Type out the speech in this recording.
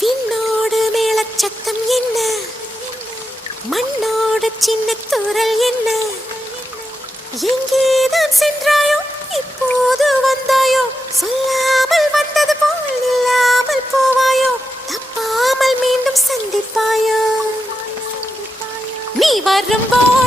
விண்ணோடு மேளச்சத்தம் என்ன, மண்ணோடு சின்ன தூரல் என்ன, எங்கேதான் சென்றாயோ இப்போது வந்தாயோ, சொல்லாமல் வந்தது போல் இல்லாமல் போவாயோ, தப்பாமல் மீண்டும் சந்திப்பாயோ, நீ வரும்போது